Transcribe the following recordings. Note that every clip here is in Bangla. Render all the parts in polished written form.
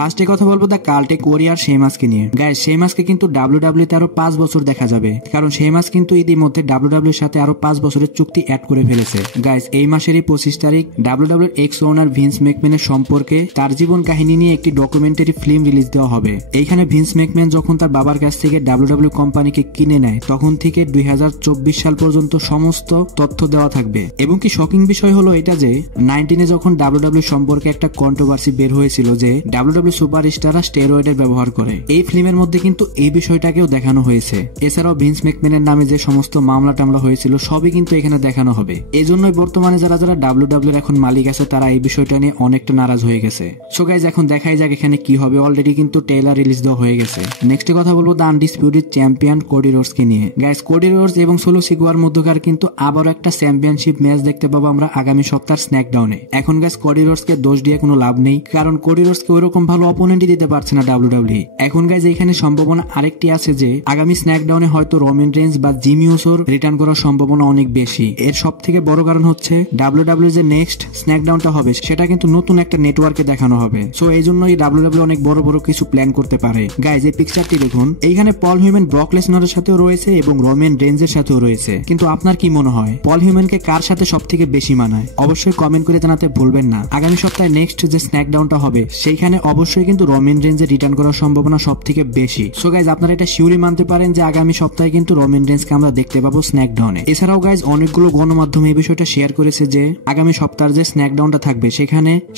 ফার্স্টে কথা বলবো দ্য কাল্টেক ওয়ারিয়র শেমাসকে নিয়ে। গাইস, শেমাসকে কিন্তু ডাব্লিউডাব্লিউ তে আরো 5 বছর দেখা যাবে, কারণ শেমাস কিন্তু ইতিমধ্যে ডাব্লিউডাব্লিউ এর সাথে আরো 5 বছরের চুক্তি অ্যাড করে ফেলেছে। গাইস, এই মাসেরই 25 তারিখ ডাব্লিউডাব্লিউ এক্স ওনার ভিন্স ম্যাকম্যানের সম্পর্কে তার জীবন কাহিনী নিয়ে একটি ডকুমেন্টারি ফিল্ম রিলিজ দেওয়া হবে। এইখানে ভিন্স ম্যাকম্যান যখন তার বাবার কাছ থেকে ডাব্লিউডাব্লিউ কোম্পানিকে কিনে নেয় তখন থেকে 2024 সাল পর্যন্ত সমস্ত তথ্য দেওয়া থাকবে। এবং কি শকিং বিষয় হলো এটা যে 19 যখন ডাব্লিউডাব্লিউ সম্পর্কে একটা কন্ট্রোভার্সি বের হয়েছিল যে ডাব্লিউডাব্লিউ সুপারস্টাররা স্টেরয়েডের ব্যবহার করে, এই ফিল্মের মধ্যে কিন্তু এই বিষয়টাকেও দেখানো হয়েছে। এছাড়াও ভিন্স ম্যাকম্যানের নামে যে সমস্ত মামলা টামলা হয়েছিল সবই কিন্তু এখানে দেখানো হবে। এই জন্যই বর্তমানে যারা যারা ডাব্লিউডাব্লিউ এখন মালিক আছে তারা এই বিষয়টা নিয়ে অনেকটা নারাজ হয়ে গেছে। সো গাইজ, এখন দেখাই যাক এখানে কি হবে। অলরেডি কিন্তু ট্রেলার রিলিজ দেওয়া হয়ে গেছে। নেক্সট কথা বলবো the undisputed champion Cody Rhodes কে নিয়ে। গাইজ, কোডি রোডস এবং সোলো সিকুয়ার মধ্যকার কিন্তু আবারও একটা চ্যাম্পিয়নশিপ ম্যাচ দেখতে পাবো আমরা আগামী সপ্তাহের স্ন্যাকডাউনে। এখন গাইজ, কোডি রোডস কে দোষ দিয়ে কোনো লাভ নেই, কারণ কোডি রোডস কে ওইরকম ভালো অপোনেন্টই দিতে পারছে না ডাব্লিউডাব্লিউ। এখন গাইজ, এখানে সম্ভাবনা আরেকটি আছে যে আগামী স্ন্যাকডাউনে হয়তো রোমান রেঞ্জ বা জিমি উসোর রিটার্ন করার সম্ভাবনা অনেক বেশি। এর সব থেকে বড় কারণ হচ্ছে ডাব্লিউডাব্লিউ যে নেক্সট স্ন্যাকডাউনটা হবে সেটা কিন্তু নতুন একটা নেটওয়ার্কে দেখানো হবে। সো এই জন্যই ডাব্লিউডাব্লিউ অনেক বড় বড় কিছু প্ল্যান করতে পারে। গাইজ, এই পিকচারটি দেখুন, এইখানে পল হিউম্যান ব্রক লেসনারের সাথেও রয়েছে এবং রোমান রেঞ্জের সাথেও রয়েছে। কিন্তু আপনার কি মনে হয় পল হিউম্যানকে কার সাথে সব থেকে বেশি মানায়? অবশ্যই কমেন্ট করে জানাতে ভুলবেন না। আগামী সপ্তাহে নেক্সট যে স্ন্যাকডাউনটা হবে সেইখানে অবশ্যই কিন্তু রোমান রেঞ্জের রিটার্ন করার সম্ভাবনা সব থেকে বেশি। সো গাইজ, আপনারা এটা শিওরলি মানতে পারেন যে আগামী সপ্তাহে কিন্তু রোমান রেঞ্জকে আমরা দেখতে পাবো স্ন্যাকডাউনে। এছাড়াও গাইজ, অনেকগুলো গণমাধ্যমে এই বিষয়টা শেয়ার করেছে যে আগামী সপ্তাহের যে স্ন্যাকডাউনটা থাকবে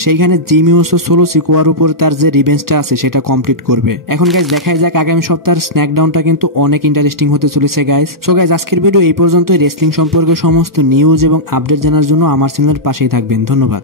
সেইখানে জিমি উসো সোলো সিকুয়ার উপর তার যে রিভেঞ্জটা আছে সেটা কমপ্লিট করবে। এখন গাইজ, দেখাই যাক আগামী সপ্তাহের স্ন্যাকডাউনটা কিন্তু অনেক ইন্টারেস্টিং হতে চলেছে গাইজ। সো গাইজ, আজকের ভিডিও এই পর্যন্ত। রেসলিং সম্পর্কে সমস্ত নিউজ এবং আপডেট জানার জন্য আমার চ্যানেলের পাশেই থাকবেন। ধন্যবাদ।